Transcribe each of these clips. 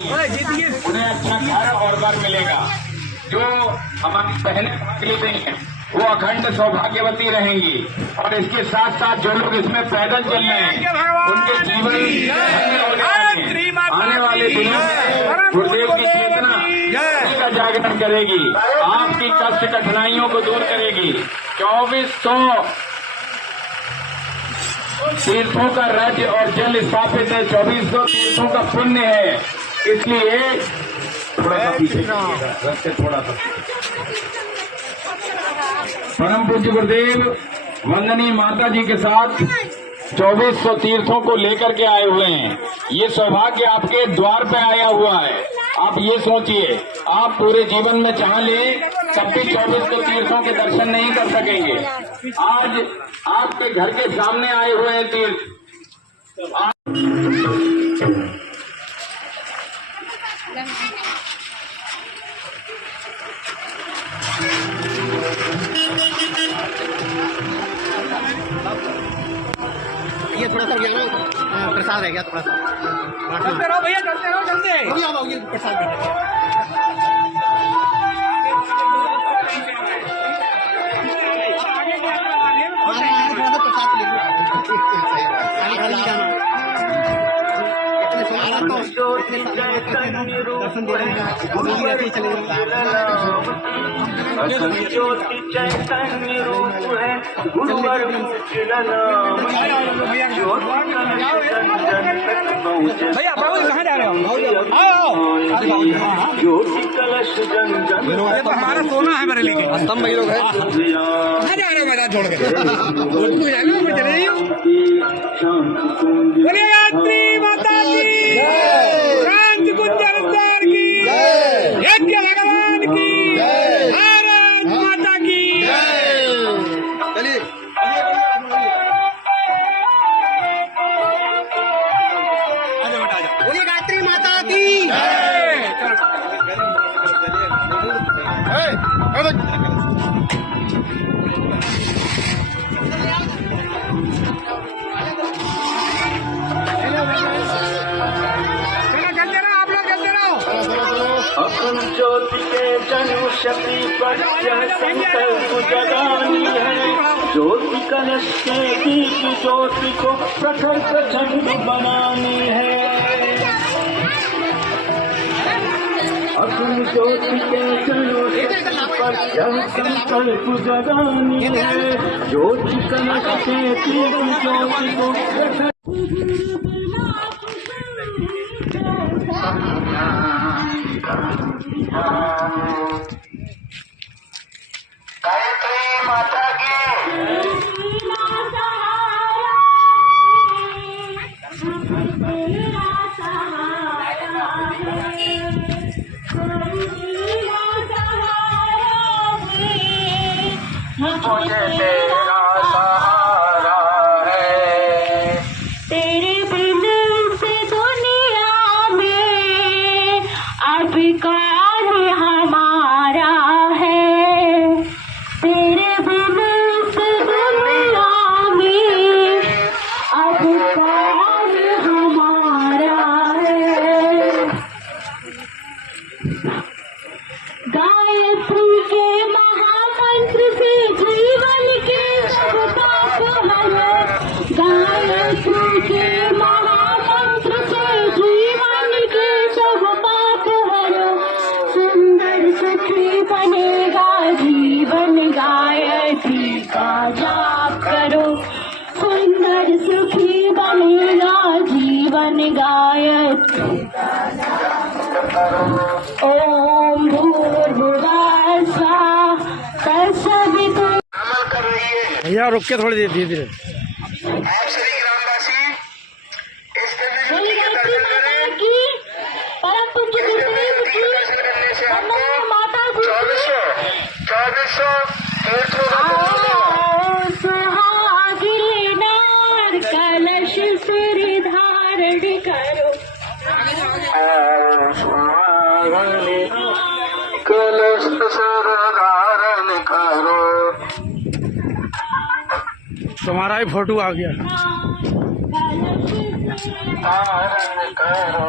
उन्हें अच्छा घर और वर मिलेगा। जो हमारी बहनें गई हैं वो अखंड सौभाग्यवती रहेंगी। और इसके साथ साथ जो लोग इसमें पैदल चल रहे हैं उनके जीवन आने वाले दिनों में गुरुदेव की चेतना का जागरण करेगी, आपकी कष्ट कठिनाइयों को दूर करेगी। 2400 तीर्थों का राज्य और जल स्थापित है, 2400 तीर्थों का पुण्य है। इसलिए थोड़ा सा पीछे रस्ते थोड़ा सा। परम पूज्य गुरुदेव वंदनीय माता जी के साथ 2400 तीर्थों को लेकर के आए हुए हैं। ये सौभाग्य आपके द्वार पे आया हुआ है। आप ये सोचिए, आप पूरे जीवन में चाह लें तब भी 2400 तीर्थों के दर्शन नहीं कर सकेंगे। आज आपके घर के सामने आए हुए हैं तीर्थ। ये थोड़ा सा प्रसाद है क्या? थोड़ा सा चलते रहो भैया, चलते रहो, जल्दी ये प्रसाद दर्शन दे रहे हैं, ज्योति चैतन्य रूप है गुरुवर भैया कहाँ जा रहे हो? ज्योति कलश जन जन तो हमारा सोना है बरेली के स्तंभ भाई लोग है। कहाँ जा रहे हो मैदान छोड़ के? चले रही हो। बोलिए यात्री माता की, शांति कुंजर की, यज्ञ भगवान की, भारत माता की। चलिए बोलिए गायत्री माता की। अपन ज्योति के जन्म शक्ति पर यह संकल्प जगानी है। ज्योति कलश के दीप ज्योति को प्रखर प्रचंड बनानी है। अपन ज्योति के जन्म शक्ति पर यह संकल्प जगानी है। ज्योति कलश के दीप ज्योति को प्रखर गायत्री माता की। मुझे तेरा सहारा है, तेरे बिन से दुनिया में अब कौन हमारा है। तेरे बिन से दुनिया में अब कौन हमारा है। गायत्री के महामंत्र से जीवन के सब पाप हर। गायत्री के महामंत्र से जीवन के सब पाप हरो। सुंदर सुखी बनेगा जीवन, गायत्री का जाप करो। सुंदर सुखी बनेगा जीवन, गायत्री का जाप करो। ओम भूर्भुवः स्वः तत्सवितुर्वरेण्यं। अमल कर रही है। भैया रुक के थोड़ी देर धीरे धीरे। आप सभी ग्रामवासी इस बोली देवी गायत्री के दर्शन माता करें। की, परम पूज्य गुरुदेव की, दर्शन करने से वंदना आपको माता जी की। 2400 तीर्थों का पुण्य मिलेगा। सुहागिन नार कलश सिर धारण करो। कलश सिर धारण करो। तुम्हारा ही फोटो आ गया। धारण करो।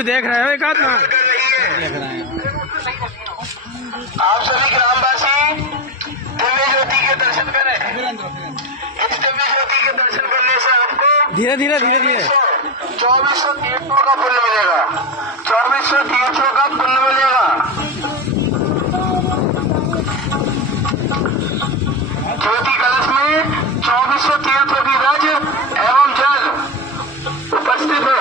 वीडियो देख रहे हो एक आध ना? आप सभी ग्रामवासी दिव्य ज्योति के दर्शन करें। इस दिव्य ज्योति के दर्शन करने से आपको धीरे धीरे धीरे धीरे 2400 तीर्थों का पुण्य मिलेगा। 2400 तीर्थों का पुण्य मिलेगा। ज्योति कलश में 2400 तीर्थों की रज एवं जल उपस्थित है।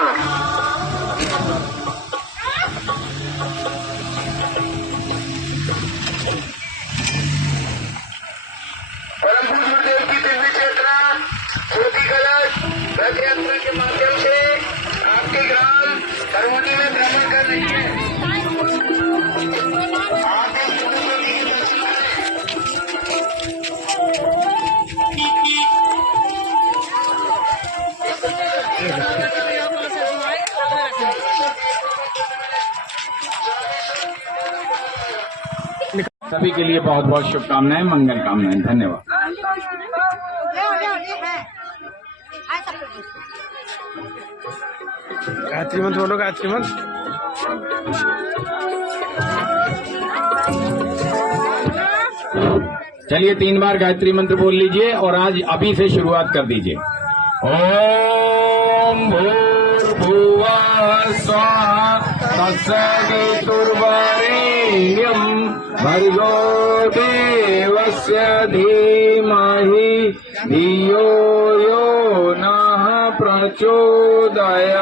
परम पूज्य गुरुदेव की दिव्य चेतना ज्योति कलश रथ यात्रा के माध्यम से आपके ग्राम करवनी में भ्रमण कर रही है। आप इस दिव्य ज्योति के दर्शन करें। सभी के लिए बहुत बहुत शुभकामनाएं, मंगल कामनाएं। धन्यवाद। गायत्री मंत्र बोलो, गायत्री मंत्र। चलिए 3 बार गायत्री मंत्र बोल लीजिए और आज अभी से शुरुआत कर दीजिए। ओम भूर्भुवः स्वः तत्सवितुर्वरेण्यं भर्गो देवस्य धीमहि धियो यो नः प्रचोदयात्।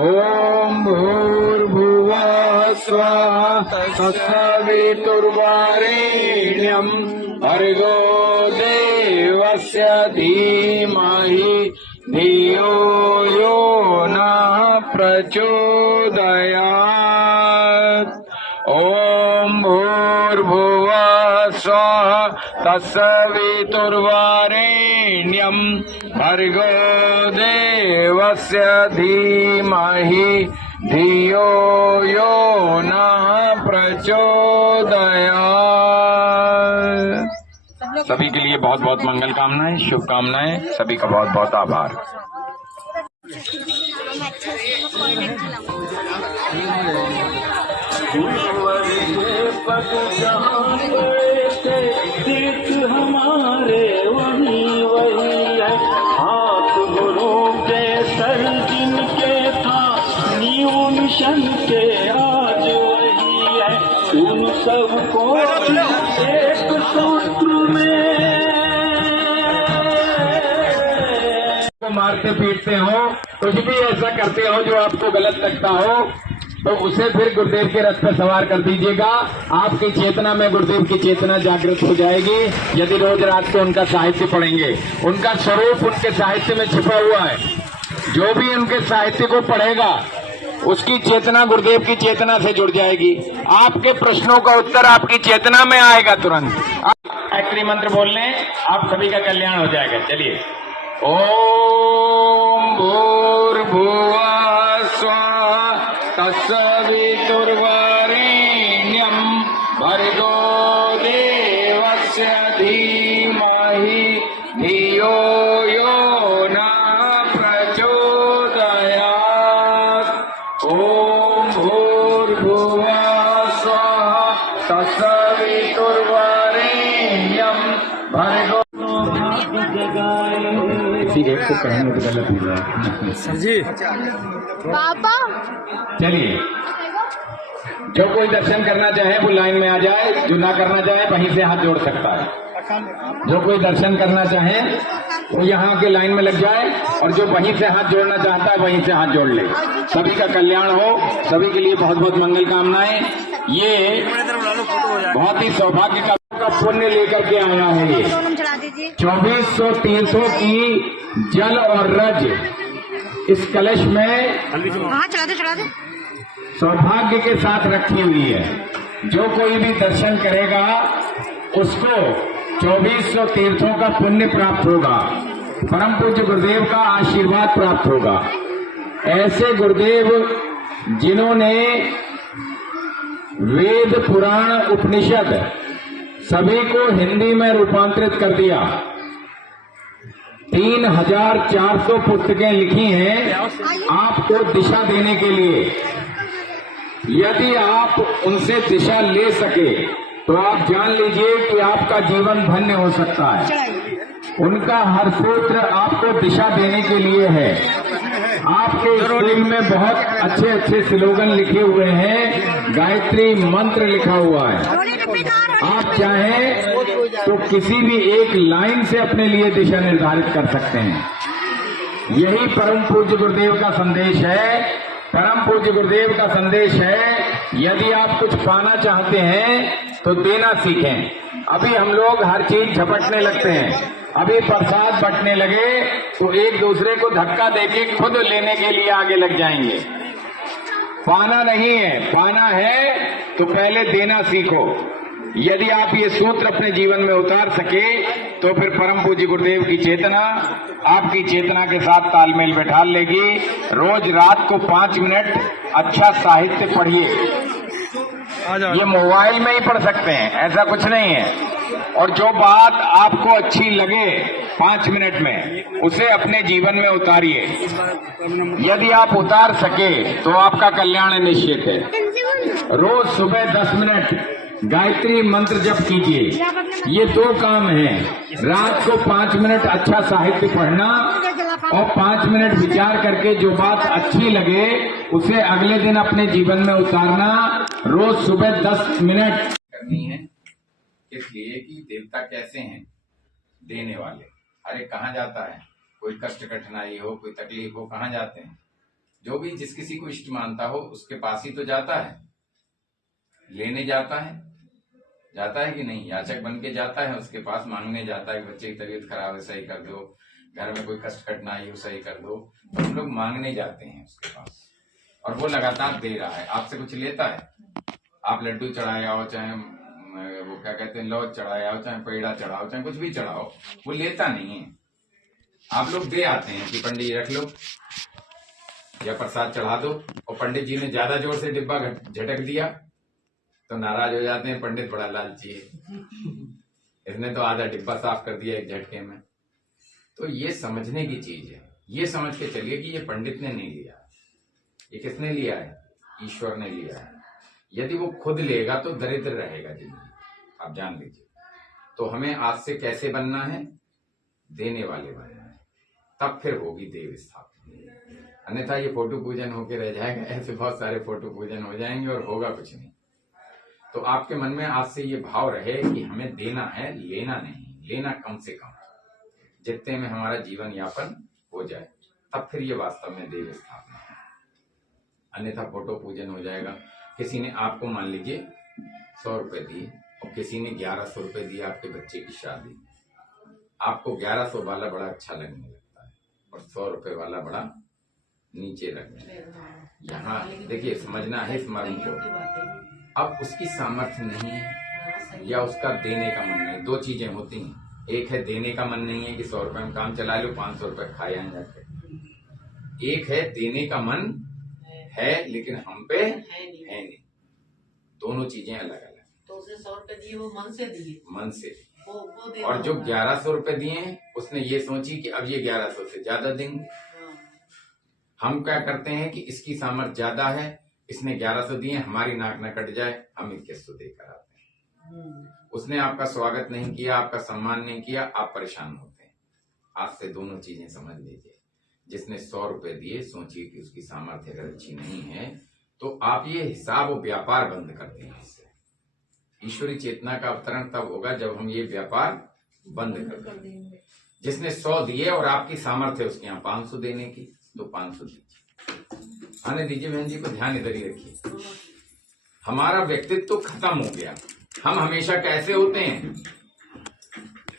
ओम भूर्भुवः स्वः तत्सवितुर्वरेण्यं भर्गो देवस्य धीमहि धियो यो नः प्रचोदयात्। ओम भूर्भुवः स्वः तत्सवितुर्वरेण्यं भर्गो देवस्य धीमहि धियो यो नः प्रचोदयात्। सभी के लिए बहुत बहुत मंगल कामनाएं, शुभकामनाएं। सभी का बहुत बहुत आभार। पद जहाँ गए थे तीर्थ हमारे वही वही है। हाथ गुरु के सर जिनके था न्यू मिशन के आज वही है। उन सबको एक सूत्र में मारते पीटते हो, कुछ भी ऐसा करते हो जो आपको गलत लगता हो, तो उसे फिर गुरुदेव के रथ पर सवार कर दीजिएगा। आपकी चेतना में गुरुदेव की चेतना जागृत हो जाएगी। यदि रोज रात को उनका साहित्य पढ़ेंगे, उनका स्वरूप उनके साहित्य में छिपा हुआ है। जो भी उनके साहित्य को पढ़ेगा उसकी चेतना गुरुदेव की चेतना से जुड़ जाएगी। आपके प्रश्नों का उत्तर आपकी चेतना में आएगा तुरंत। आप गायत्री मंत्र बोल लें, आप सभी का कल्याण हो जाएगा। चलिए। ओम भूर्भुवः स्वः तत्सवितुर्वरेण्यं भर्गो देवस्य धीमहि धियो यो नः प्रचोदयात्। ओम भूर्भुवः स्वः तत्सवितुर्वरेण्यं भर्गो। किसी एक को कहेंगे तो गलत हो जाएगा सर जी। पापा चलिए, जो कोई दर्शन करना चाहे वो लाइन में आ जाए, जो ना करना चाहे वहीं से हाथ जोड़ सकता है। जो कोई दर्शन करना चाहे वो यहाँ के लाइन में लग जाए, और जो वहीं से हाथ जोड़ना चाहता है वहीं से हाथ जोड़ ले। सभी का कल्याण हो, सभी के लिए बहुत बहुत मंगल कामनाएं। ये बहुत ही सौभाग्य का पुण्य लेकर के आया है। ये 2400 तीर्थों की जल और रज इस कलश में चला दे। सौभाग्य के साथ रखी हुई है। जो कोई भी दर्शन करेगा उसको 2400 तीर्थों का पुण्य प्राप्त होगा, परम पूज्य गुरुदेव का आशीर्वाद प्राप्त होगा। ऐसे गुरुदेव जिन्होंने वेद पुराण उपनिषद सभी को हिंदी में रूपांतरित कर दिया, 3400 पुस्तकें लिखी हैं आपको दिशा देने के लिए। यदि आप उनसे दिशा ले सके तो आप जान लीजिए कि आपका जीवन धन्य हो सकता है। उनका हर सूत्र आपको दिशा देने के लिए है। आपके स्कूल में बहुत अच्छे अच्छे स्लोगन लिखे हुए हैं, गायत्री मंत्र लिखा हुआ है। आप चाहें तो किसी भी एक लाइन से अपने लिए दिशा निर्धारित कर सकते हैं। यही परम पूज्य गुरुदेव का संदेश है। परम पूज्य गुरुदेव का संदेश है, यदि आप कुछ पाना चाहते हैं तो देना सीखें। अभी हम लोग हर चीज झपटने लगते हैं। अभी प्रसाद बंटने लगे तो एक दूसरे को धक्का देके खुद लेने के लिए आगे लग जाएंगे। पाना नहीं है, पाना है तो पहले देना सीखो। यदि आप ये सूत्र अपने जीवन में उतार सके तो फिर परम पूज्य गुरुदेव की चेतना आपकी चेतना के साथ तालमेल बैठा लेगी। रोज रात को 5 मिनट अच्छा साहित्य पढ़िए। ये मोबाइल में ही पढ़ सकते हैं, ऐसा कुछ नहीं है। और जो बात आपको अच्छी लगे 5 मिनट में उसे अपने जीवन में उतारिए। यदि आप उतार सके तो आपका कल्याण निश्चित है। रोज सुबह 10 मिनट गायत्री मंत्र जप कीजिए। ये 2 काम हैं, रात को 5 मिनट अच्छा साहित्य पढ़ना और 5 मिनट विचार करके जो बात अच्छी लगे उसे अगले दिन अपने जीवन में उतारना। रोज सुबह 10 मिनट करनी है, इसलिए कि देवता कैसे हैं, देने वाले। अरे कहाँ जाता है, कोई कष्ट कठिनाई हो, कोई तकलीफ हो, कहाँ जाते हैं? जो भी जिस किसी को इष्ट मानता हो उसके पास ही तो जाता है, लेने जाता है कि नहीं? याचक बन के जाता है, उसके पास मांगने जाता है, बच्चे की तबीयत खराब है सही कर दो, घर में कोई कष्ट कठिनाई हो सही कर दो। तो हम लोग मांगने जाते हैं उसके पास, और वो लगातार दे रहा है। आपसे कुछ लेता है? आप लड्डू चढ़ाए आओ, चाहे वो क्या कहते हैं लौट चढ़ाए आओ, चाहे पेड़ा चढ़ाओ, चाहे कुछ भी चढ़ाओ, वो लेता नहीं है। आप लोग दे आते हैं कि पंडित जी रख लो या प्रसाद चढ़ा दो, और पंडित जी ने ज्यादा जोर से डिब्बा झटक दिया तो नाराज हो जाते हैं, पंडित बड़ा लालची है, इसने तो आधा डिब्बा साफ कर दिया एक झटके में। तो ये समझने की चीज है। ये समझ के चलिए कि ये पंडित ने नहीं लिया, ये किसने लिया है? ईश्वर ने लिया है। यदि वो खुद लेगा तो दरिद्र रहेगा जिंदगी, आप जान लीजिए। तो हमें आज से कैसे बनना है? देने वाले बनना है, तब फिर होगी देव स्थापना। अन्यथा ये फोटो पूजन होके रह जाएगा। ऐसे बहुत सारे फोटो पूजन हो जाएंगे और होगा कुछ नहीं। तो आपके मन में आज से ये भाव रहे कि हमें देना है, लेना नहीं। लेना कम से कम, जितने में हमारा जीवन यापन हो जाए, तब फिर ये वास्तव में देव स्थापना है। अन्यथा फोटो पूजन हो जाएगा। किसी ने आपको मान लीजिए 100 रुपए दिए और किसी ने 1100 रुपए दिए आपके बच्चे की शादी। आपको 1100 वाला बड़ा अच्छा लगने लगता है और 100 रुपए वाला बड़ा नीचे लगने लगता है। यहाँ देखिए, समझना है इस मर्म को। अब उसकी सामर्थ्य नहीं है या उसका देने का मन नहीं। 2 चीजें होती हैं। एक है देने का मन नहीं है कि 100 रुपए में काम चला लो, 500 रुपए खाए आए जाके। एक है देने का मन है लेकिन हम पे है नहीं। दोनों चीजें अलग अलग। तो उसे 100 रुपए दिए, वो मन से दिए, मन से। वो और जो 1100 रुपए दिए हैं उसने ये सोची कि अब ये 1100 से ज्यादा देंगे। हम क्या करते हैं कि इसकी सामर्थ्य ज्यादा है, इसने 1100 दिए, हमारी नाक न कट जाए, हम 2100 देकर आते हैं। उसने आपका स्वागत नहीं किया, आपका सम्मान नहीं किया, आप परेशान होते हैं। आज से दोनों चीजें समझ लीजिए। जिसने 100 रुपए दिए, सोचिए कि उसकी सामर्थ्य अगर अच्छी नहीं है तो आप ये हिसाब और व्यापार बंद करते हैं। इससे ईश्वरी चेतना का अवतरण तब होगा जब हम ये व्यापार बंद कर देंगे। जिसने 100 दिए और आपकी सामर्थ्य उसके यहाँ 500 देने की, तो 500 दीजिए। आने दीजिए बहन जी को, ध्यान इधर ही रखिए। हमारा व्यक्तित्व तो खत्म हो गया। हम हमेशा कैसे होते हैं?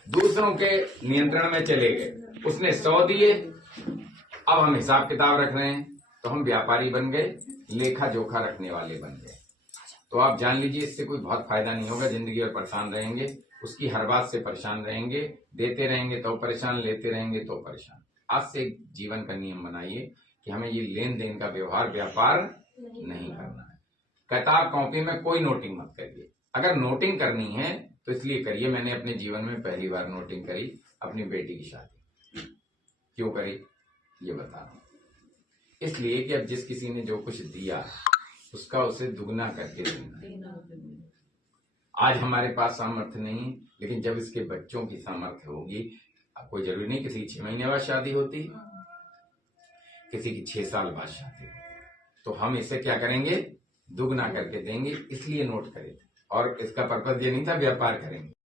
दूसरों के नियंत्रण में चले गए। उसने 100 दिए, अब हम हिसाब किताब रख रहे हैं, तो हम व्यापारी बन गए, लेखा जोखा रखने वाले बन गए। तो आप जान लीजिए इससे कोई बहुत फायदा नहीं होगा। जिंदगी में परेशान रहेंगे, उसकी हर बात से परेशान रहेंगे। देते रहेंगे तो परेशान, लेते रहेंगे तो परेशान। आज से एक जीवन का नियम बनाइए कि हमें ये लेन देन का व्यवहार, व्यापार नहीं करना है। किताब कॉपी में कोई नोटिंग मत करिए। अगर नोटिंग करनी है तो इसलिए करिए, मैंने अपने जीवन में पहली बार नोटिंग करी अपनी बेटी की शादी। क्यों करी ये बता रहा हूं। इसलिए कि अब जिस किसी ने जो कुछ दिया उसका उसे दुगना करके देना। आज हमारे पास सामर्थ्य नहीं, लेकिन जब इसके बच्चों की सामर्थ्य होगी, अब कोई जरूरी नहीं किसी की 6 महीने बाद शादी होती, किसी की 6 साल बाद शादी होती, तो हम इसे क्या करेंगे, दुगना करके देंगे। इसलिए नोट करें, और इसका पर्पज ये नहीं था व्यापार करेंगे।